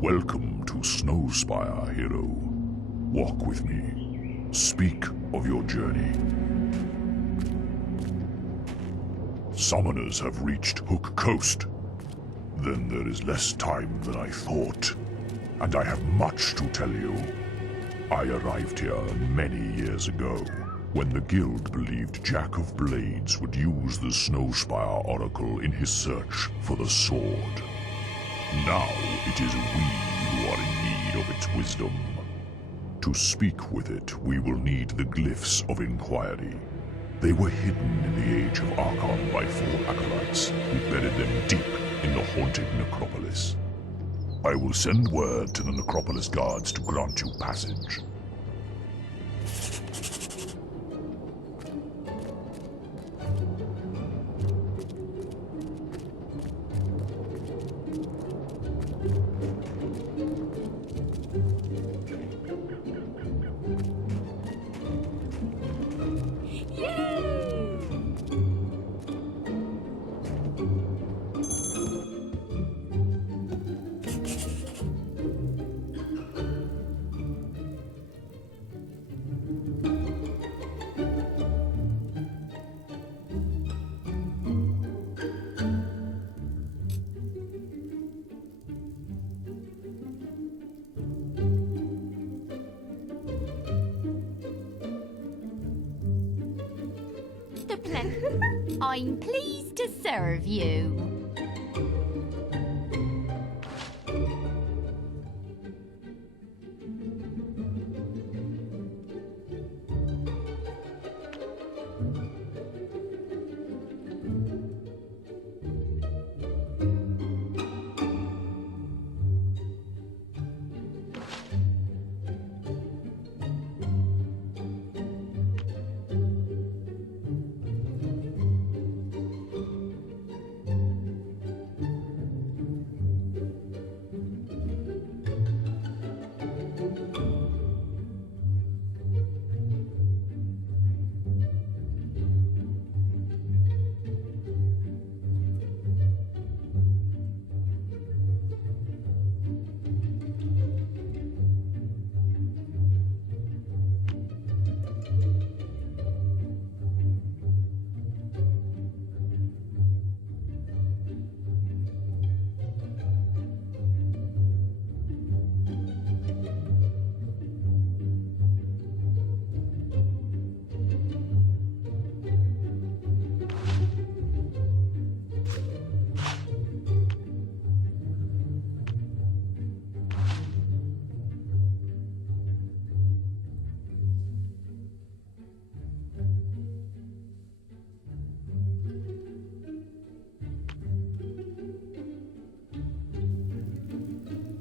Welcome to Snowspire, hero. Walk with me. Speak of your journey. Summoners have reached Hook Coast. Then there is less time than I thought. And I have much to tell you. I arrived here many years ago, when the guild believed Jack of Blades would use the Snowspire Oracle in his search for the sword. Now it is we who are in need of its wisdom. To speak with it, we will need the glyphs of inquiry. They were hidden in the Age of Archon by 4 acolytes, who buried them deep in the haunted necropolis. I will send word to the necropolis guards to grant you passage. I'm pleased to serve you.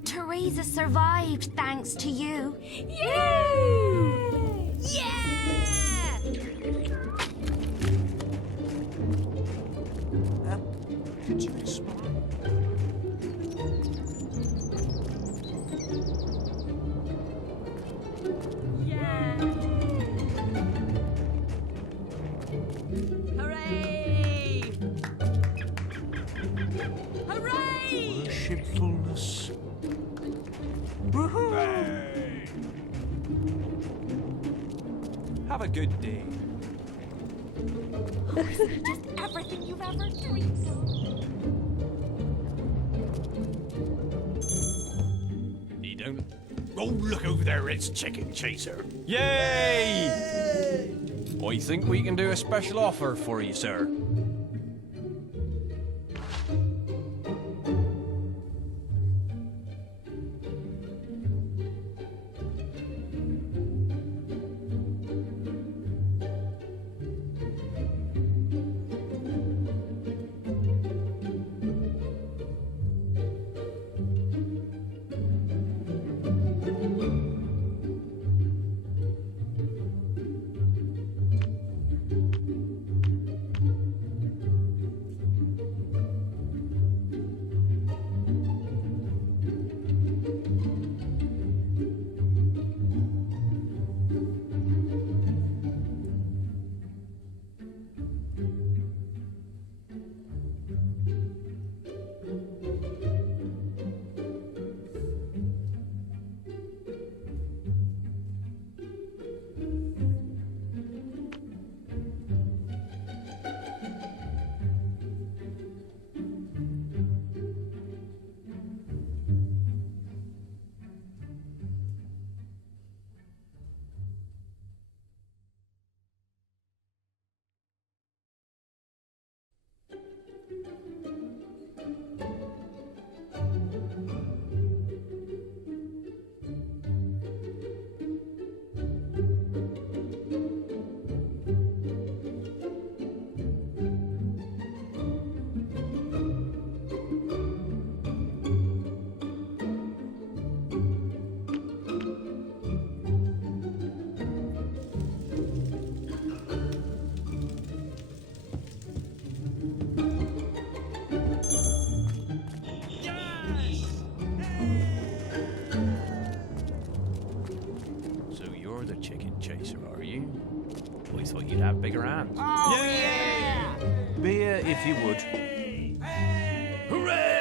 Teresa survived thanks to you. Yay! Yeah! Could you explain? Yeah! Hooray! Hooray! Worshipfulness. Woohoo! Hey! Have a good day. Just everything you've ever dreamed of. You don't. Oh, look over there, it's Chicken Chaser. Yay! I think we can do a special offer for you, sir. thought you'd have bigger hands. Beer if you would. Hooray!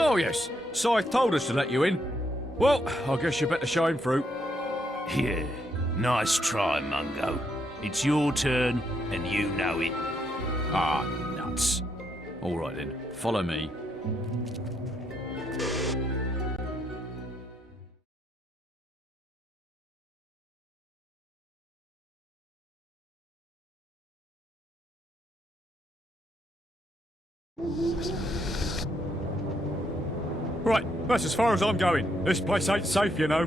Oh, yes. Scythe told us to let you in. Well, I guess you better show him through. Yeah, nice try, Mungo. It's your turn, and you know it. Ah, nuts. All right, then. Follow me. Right, that's as far as I'm going. This place ain't safe, you know.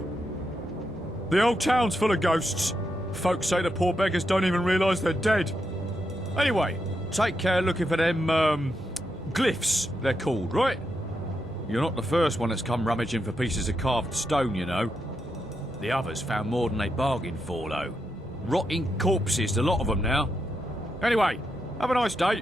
The old town's full of ghosts. Folks say the poor beggars don't even realise they're dead. Anyway, take care looking for them, glyphs, they're called, right? You're not the first one that's come rummaging for pieces of carved stone, you know. The others found more than they bargained for, though. Rotting corpses, a lot of them now. Anyway, have a nice day.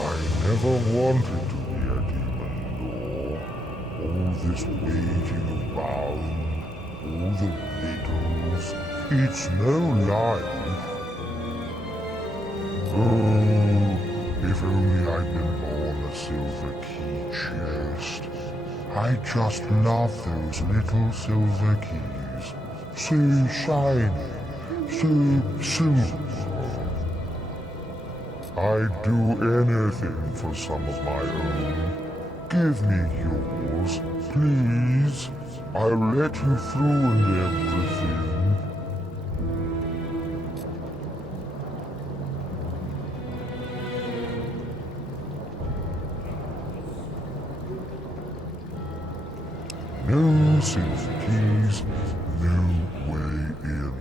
I never wanted to be a demon, Lord. All this waiting around, all the riddles, it's no life. Oh, if only I'd been born a silver key chest. I just love those little silver keys. So shiny, so silver. I'd do anything for some of my own. Give me yours, please. I'll let you through and everything. No silver keys, no way in.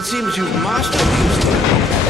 It seems you've mastered music.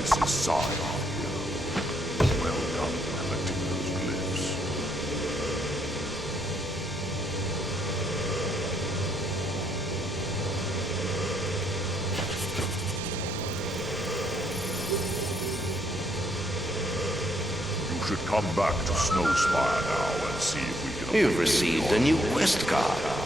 This is Scion. Well done collecting those glyphs. You should come back to Snowspire now and see if we can... You've received a new quest card.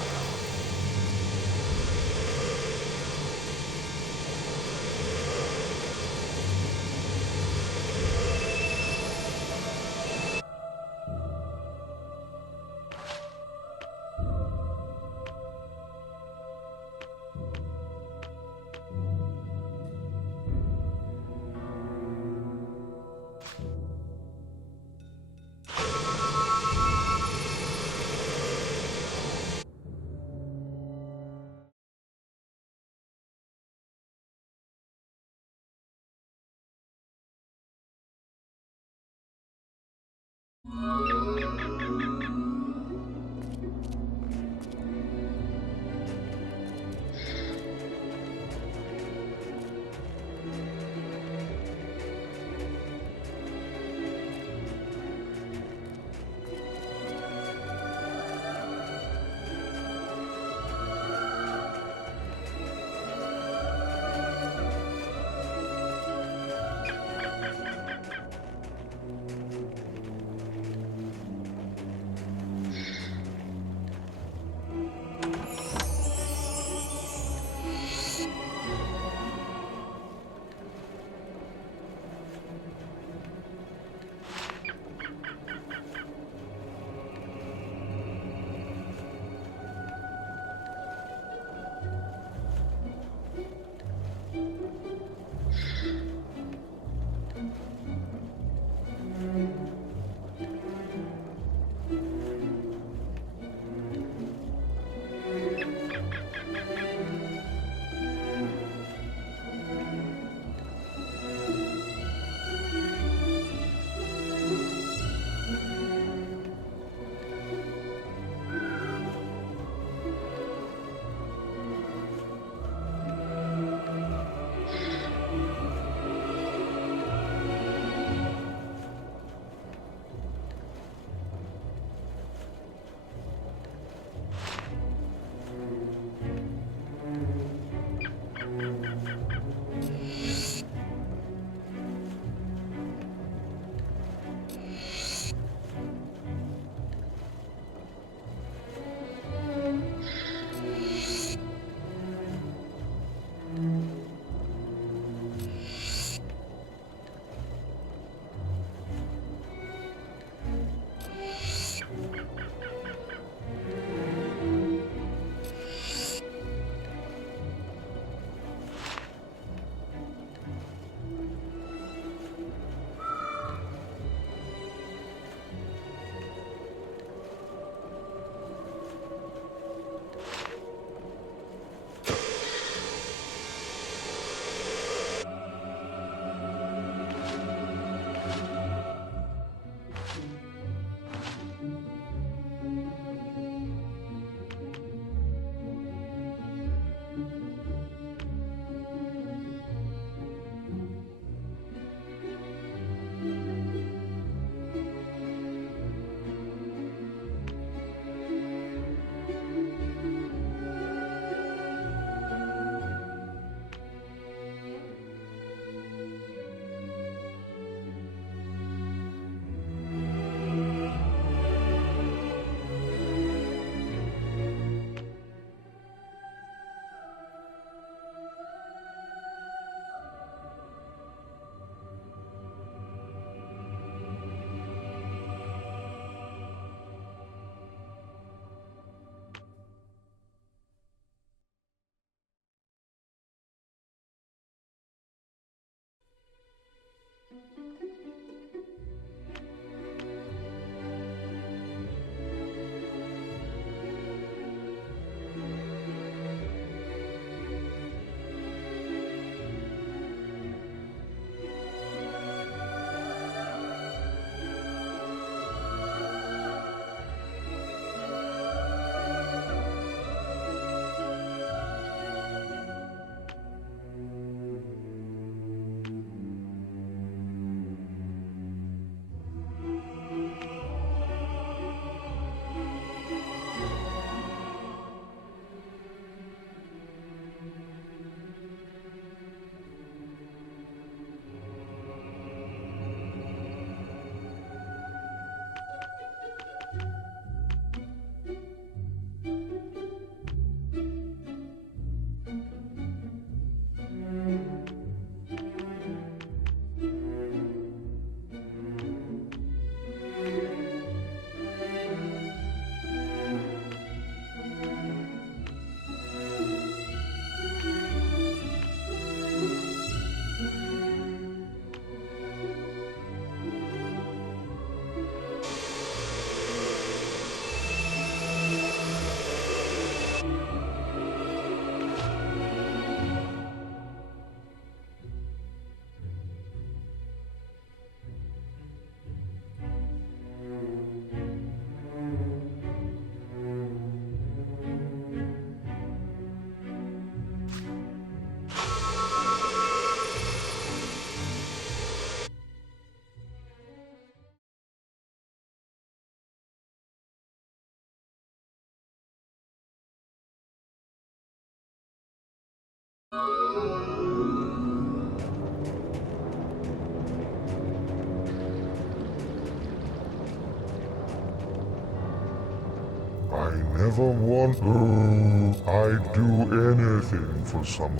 I never want. Oh, I'd do anything for some.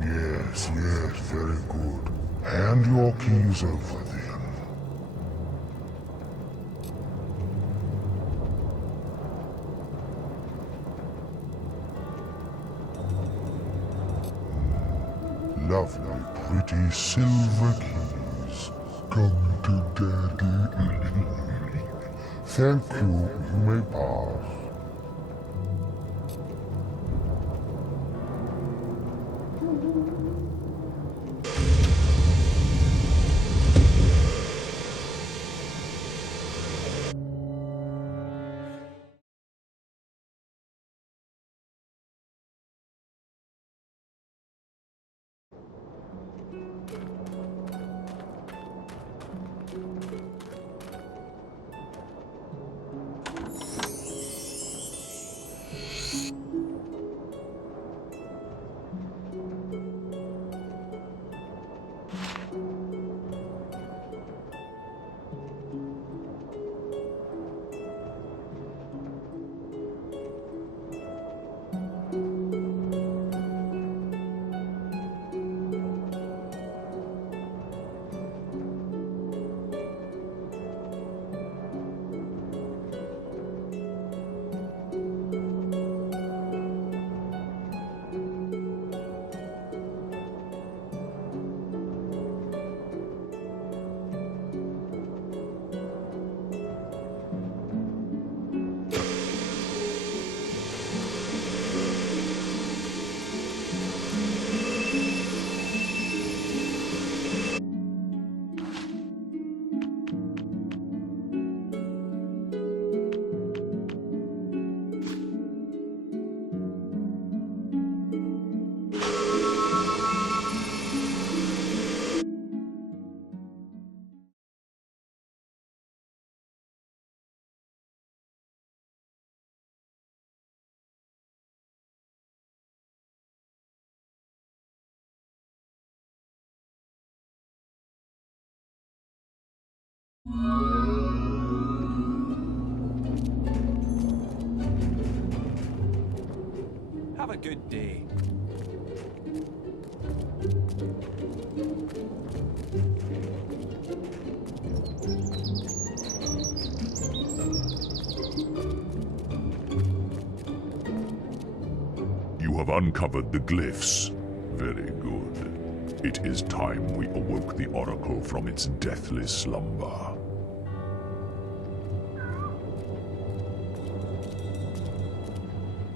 Yes, yes, very good. Hand your keys over then. Lovely, pretty silver keys. Come to Daddy. Thank you. You may pass. Have a good day. You have uncovered the glyphs. Very good. It is time we awoke the Oracle from its deathless slumber.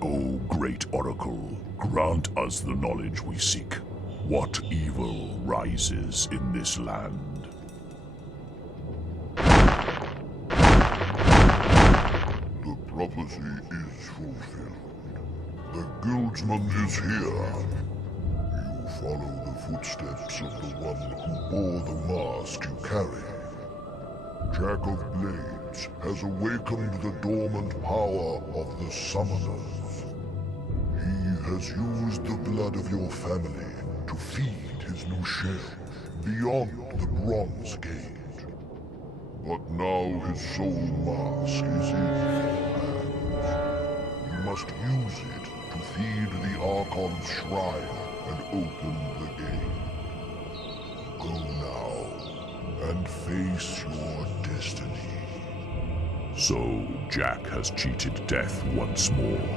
O great Oracle, grant us the knowledge we seek. What evil rises in this land? The prophecy is fulfilled. The guildsman is here. You follow the footsteps of the one who bore the mask you carry. Jack of Blades has awakened the dormant power of the Summoners. He has used the blood of your family to feed his new shell beyond the Bronze Gate. But now his soul mask is in your hands. You must use it to feed the Archon's shrine and open the gate. Go now and face your destiny. So Jack has cheated death once more.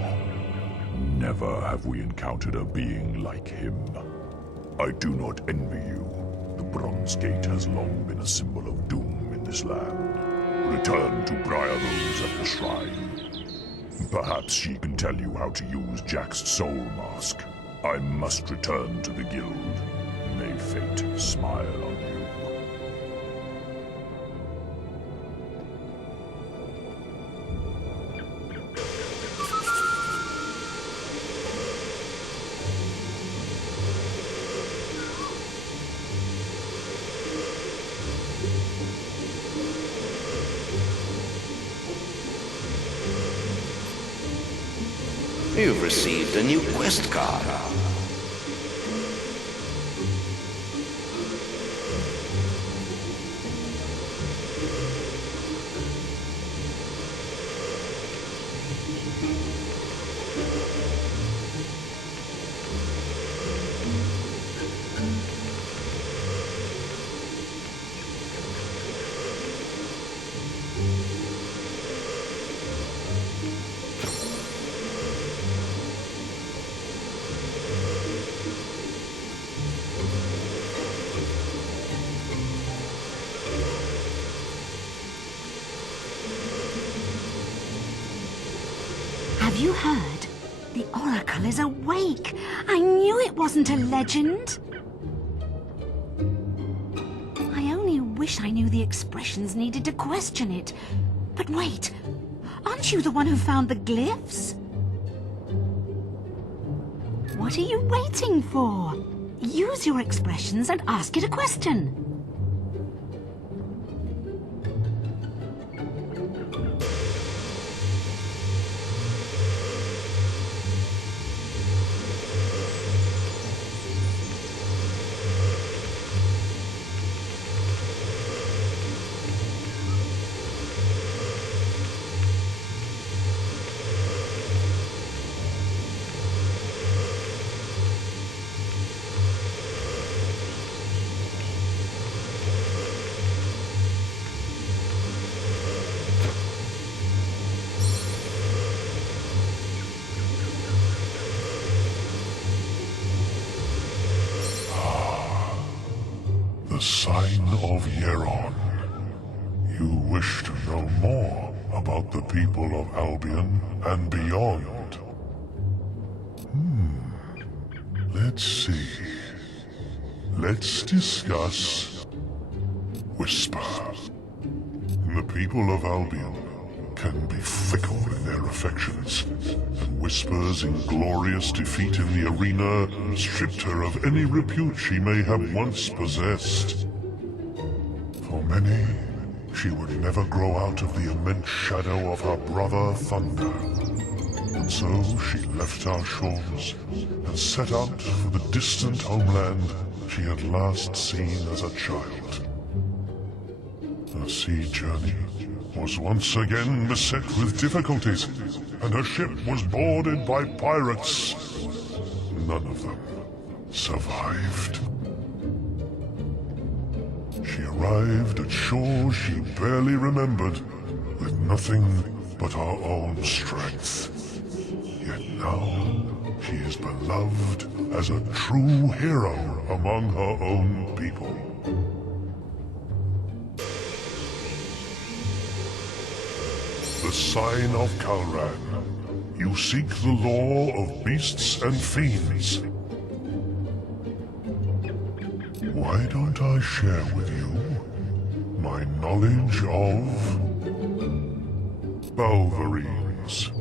Never have we encountered a being like him. I do not envy you. The Bronze Gate has long been a symbol of doom in this land. Return to Briar Rose at the shrine. Perhaps she can tell you how to use Jack's soul mask. I must return to the guild. May fate smile on you. You've received a new quest card. Have you heard? The Oracle is awake. I knew it wasn't a legend. I only wish I knew the expressions needed to question it. But wait, aren't you the one who found the glyphs? What are you waiting for? Use your expressions and ask it a question. The sign of Yeron. You wish to know more about the people of Albion and beyond. Let's see. Let's discuss Whisper. The people of Albion can be fickle in their affections, and Whisper's inglorious defeat in the arena stripped her of any repute she may have once possessed. For many, she would never grow out of the immense shadow of her brother Thunder. And so she left our shores and set out for the distant homeland she had last seen as a child. Her sea journey was once again beset with difficulties, and her ship was boarded by pirates. None of them survived. She arrived at shores she barely remembered, with nothing but her own strength. Yet now she is beloved as a true hero among her own people. The sign of Kalran. You seek the law of beasts and fiends. Why don't I share with you my knowledge of Balverines?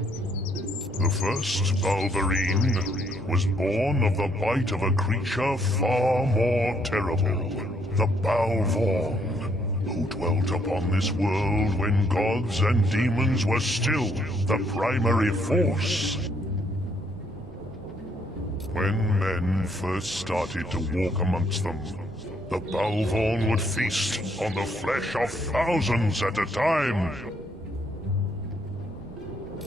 The first Balverine was born of the bite of a creature far more terrible, the Balvorn, who dwelt upon this world when gods and demons were still the primary force. When men first started to walk amongst them, the Balvorn would feast on the flesh of thousands at a time.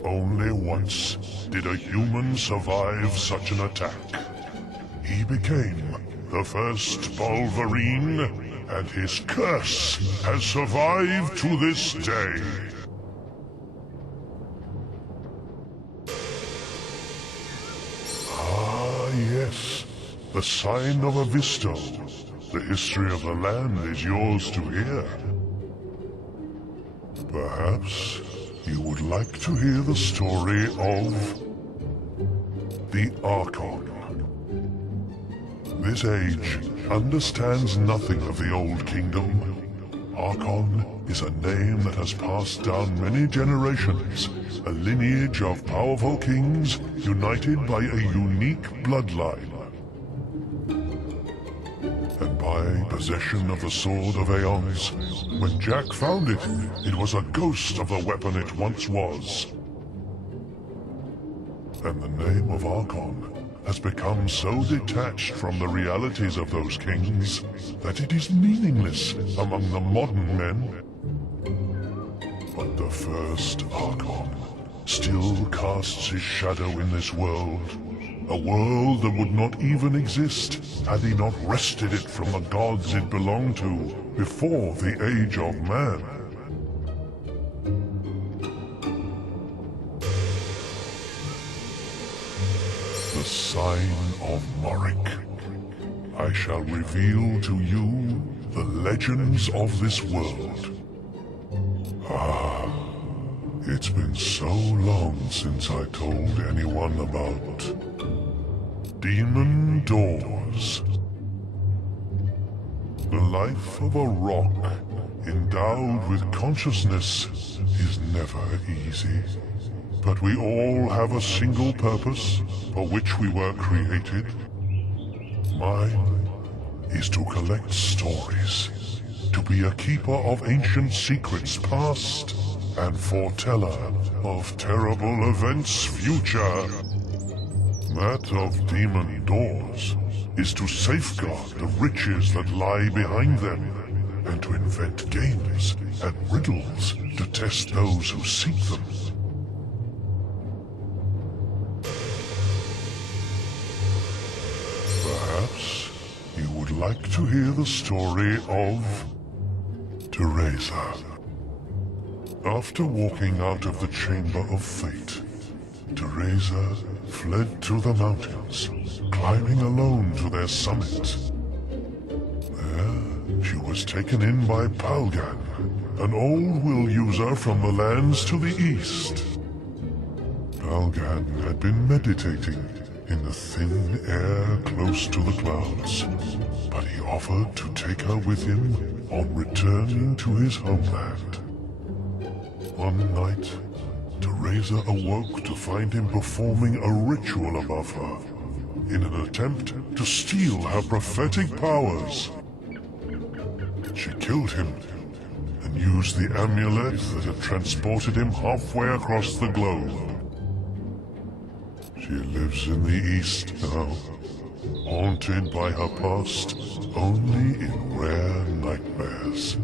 Only once did a human survive such an attack. He became the first Balverine, and his curse has survived to this day. Ah, yes, the sign of Avisto. The history of the land is yours to hear. Perhaps you would like to hear the story of the Archon. This age understands nothing of the Old Kingdom. Archon is a name that has passed down many generations, a lineage of powerful kings united by a unique bloodline. And by possession of the Sword of Aeons, when Jack found it, it was a ghost of the weapon it once was. and the name of Archon has become so detached from the realities of those kings that it is meaningless among the modern men. But the first Archon still casts his shadow in this world, a world that would not even exist had he not wrested it from the gods it belonged to before the Age of Man. The Sign of Morik. I shall reveal to you the legends of this world. It's been so long since I told anyone about demon doors. The life of a rock endowed with consciousness is never easy. But we all have a single purpose for which we were created. Mine is to collect stories, to be a keeper of ancient secrets past, and foreteller of terrible events future. That of demon doors is to safeguard the riches that lie behind them, and to invent games and riddles to test those who seek them. Perhaps you would like to hear the story of Teresa. After walking out of the Chamber of Fate, Teresa fled to the mountains, climbing alone to their summit. There, she was taken in by Palgan, an old will user from the lands to the east. Palgan had been meditating in the thin air close to the clouds, but he offered to take her with him on returning to his homeland. One night, Teresa awoke to find him performing a ritual above her, in an attempt to steal her prophetic powers. She killed him, and used the amulet that had transported him halfway across the globe. She lives in the East now, haunted by her past only in rare nightmares.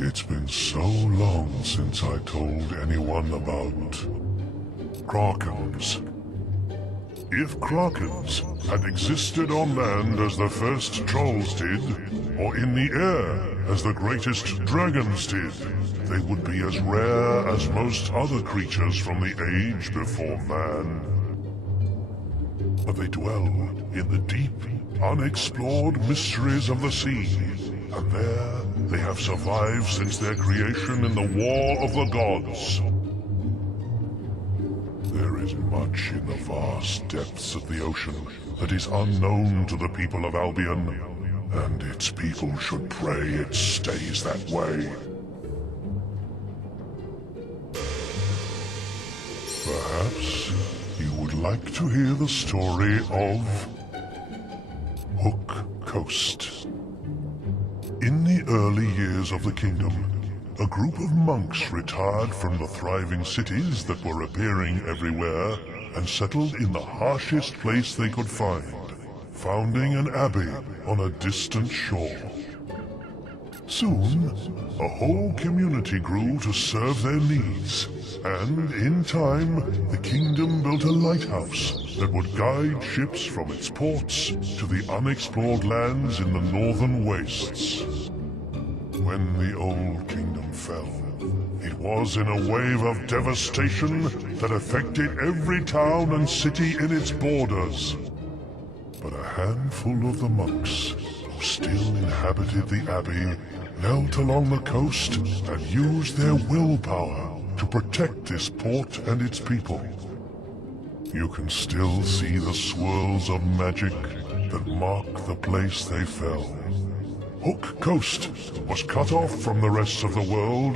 It's been so long since I told anyone about Krakens. If Krakens had existed on land as the first trolls did, or in the air as the greatest dragons did, they would be as rare as most other creatures from the age before man. But they dwell in the deep, unexplored mysteries of the sea, and there they have survived since their creation in the War of the Gods. There is much in the vast depths of the ocean that is unknown to the people of Albion, and its people should pray it stays that way. Perhaps you would like to hear the story of Hook Coast. In the early years of the kingdom, a group of monks retired from the thriving cities that were appearing everywhere and settled in the harshest place they could find, founding an abbey on a distant shore. Soon, a whole community grew to serve their needs, and in time, the kingdom built a lighthouse that would guide ships from its ports to the unexplored lands in the northern wastes. When the old kingdom fell, it was in a wave of devastation that affected every town and city in its borders. But a handful of the monks who still inhabited the abbey knelt along the coast and used their willpower to protect this port and its people. You can still see the swirls of magic that mark the place they fell. Hook Coast was cut off from the rest of the world,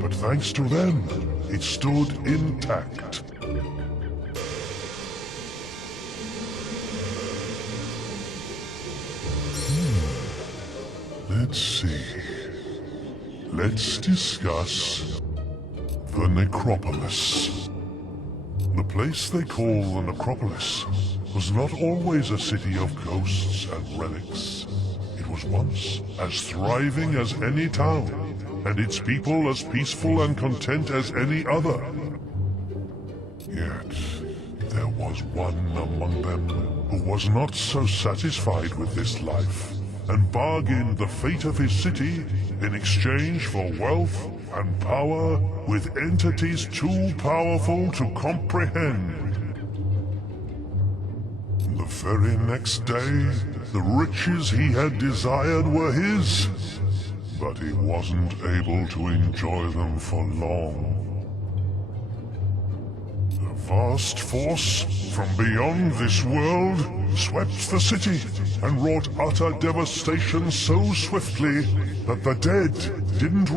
but thanks to them, it stood intact. Let's see. Let's discuss The Necropolis. The place they call the Necropolis was not always a city of ghosts and relics. It was once as thriving as any town, and its people as peaceful and content as any other. Yet, there was one among them who was not so satisfied with this life, and bargained the fate of his city in exchange for wealth and power with entities too powerful to comprehend. The very next day, the riches he had desired were his, but he wasn't able to enjoy them for long. A vast force from beyond this world swept the city and wrought utter devastation so swiftly that the dead didn't